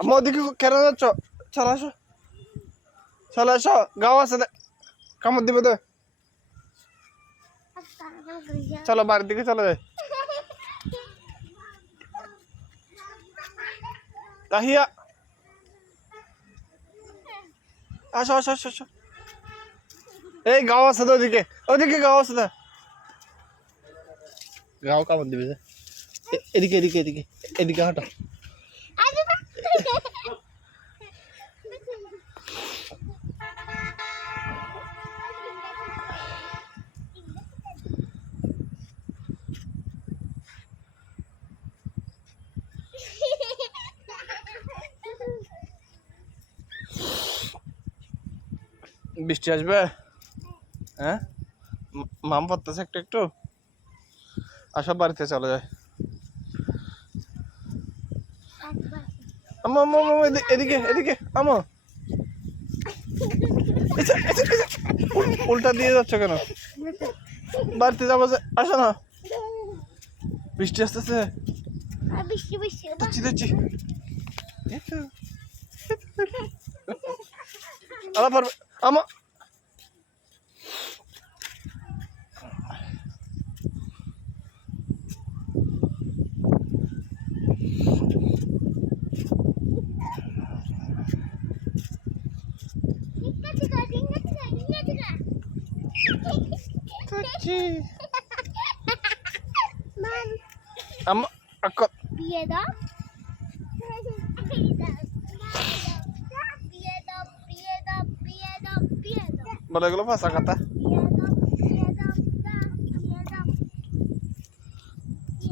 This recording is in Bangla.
আম্মা ওদিকে কেন যাচ্ছ? চলে আসো, চলে আসো, গাও আছে, কামড় দিবে তো। চলো বাড়ির দিকে চলে যাই। তাহিয়া আসো আসো আসো আসো। এই গাও আছে তো ওদিকে, ওদিকে গাও আছে না, গাও কামড় দিবে যে। এদিকে এদিকে এদিকে এদিকে হাঁটো। বৃষ্টি আসবে, হ্যাঁ মাম পড়তেছে একটু একটু। আসো বাড়িতে চলে যায়। আম্মা আম্মা আম্মা এদিকে এদিকে আম্মা। উল্টা দিয়ে যাচ্ছ কেন? বাড়িতে যাবো যে, আসো না, বৃষ্টি আসতেছে। দিচ্ছি দিচ্ছি। আবার পারবে আমা। আম্মা আক্কা বিয়ে দাও, বলে গেলো ফাঁসা কথা।